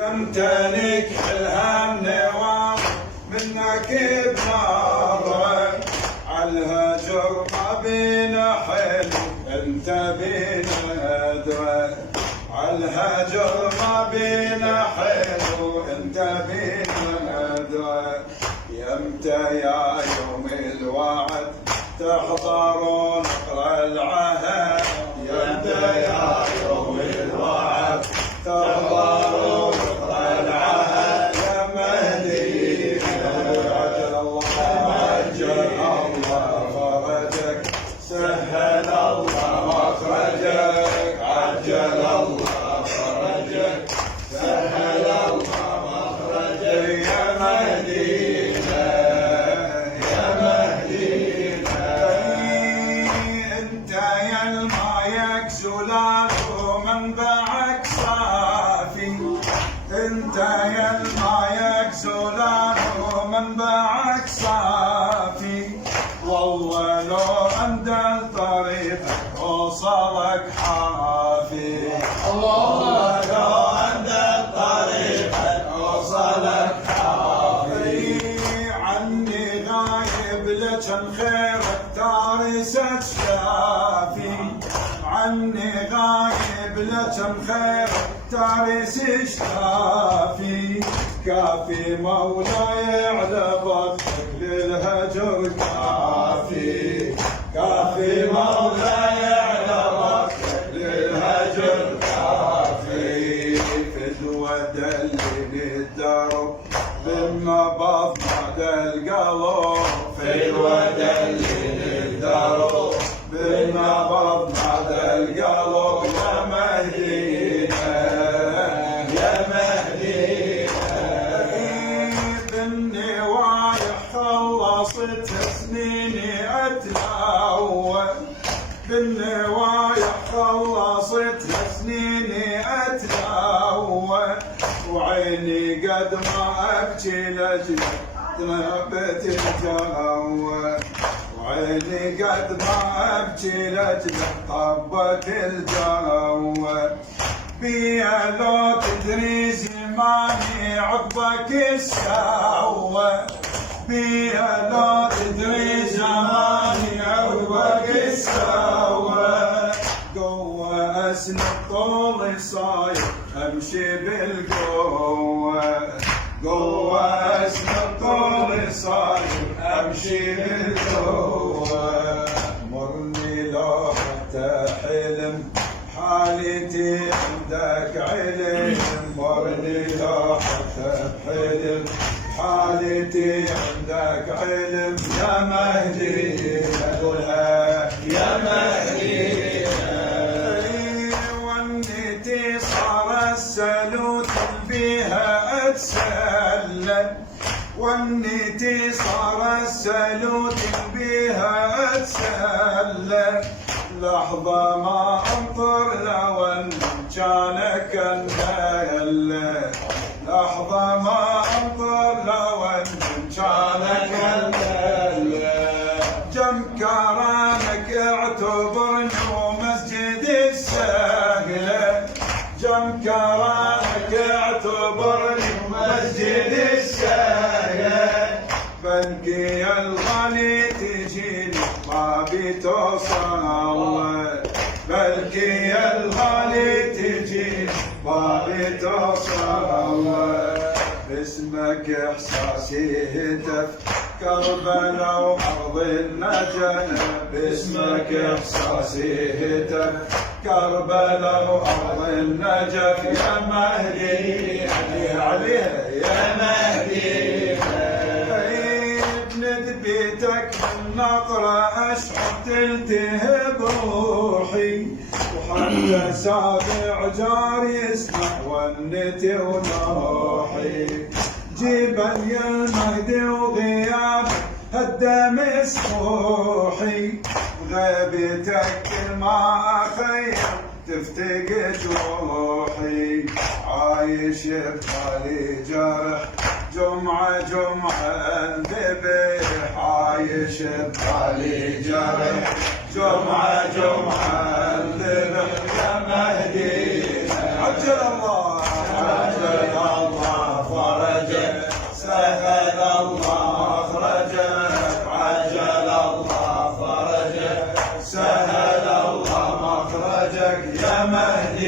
يمتلك الهم نوام منك بنظرك عالهجر ما بينا حلو انت بينا ادرك عالهجر ما بينا حلو انت بينا ادرك يمتى يا يوم الوعد تحضر ونقرا العهد يمتى يا يوم الوعد تحضر ونقرا العهد يا مهدي عجل الله فرجك سهل الله مخرجك عجل الله فرجك سهل الله مخرجك يا مهدينا يا مهدينا انت يا المايك زلال ومنبعك صافي انت يا المايك زلال ومنبعك صافي والله لو عند الطريق وصلك حافي والله لو عند الطريق وصلك حافي عني غايب لجن خيرك تارست شافي عني غايب لجن خيرك تارس شافي كافي مولاي على بطنك للهجر كافي كافي مولاي على بطنك للهجر كافي فدوى دلني الدرب بالنبض بعد القلب فدوى دلني الدرب بالنبض بعد القلب يا مهدينا يا مهدينا بالنوايح خلصت سنيني اتلاوى بالنوايح خلصت سنيني اتلاوى وعيني قد ما ابكي لاجلك ذنبت الجوى وعيني قد ما ابكي لاجلك طبت الجوى بيا لو تدري زماني عقبك السوى بيا لو تدري زماني عقبك السوى قوة اسند طولي صاير امشي بالقوة قوة اسند طولي صاير امشي بالقوة مرني لو حتى حلم حالتي عندك علم مرني لو حتى حلم حالتي عندك علم يا مهدي أقولها يا مهدي ونيتي صار السلوت بيها اتسلل ونيتي صار السلوت بيها اتسلل لحظة ما انطر لو ان كانك النيل لحظة ما انطر لو ان كانك النيل جم كرامك اعتبرني مسجد السهلة جم كرامك اعتبرني مسجد السهلة بلقي الغالي تجيني ما بتوصل بلقي الغالي تجيني ما بتوصل باسمك احساسي هتف كربلاء وارض النجف باسمك احساسي هتف كربلاء وارض النجف يا مهدي عليها يا مهدي بيتك من نظرة أشعر تلتهب روحي وحتى سابع جاري يسمع ونتي ونوحي جبل يا المهدي وغيابك هدى مسموحي غيبتك كل ما أخير تفتقد روحي عايش بحالي جرح جمعة الذبح عايش بحالي جرح جمعة الذبح يا مهدي عجل الله عجل الله سهل الله مخرجك يا مهدي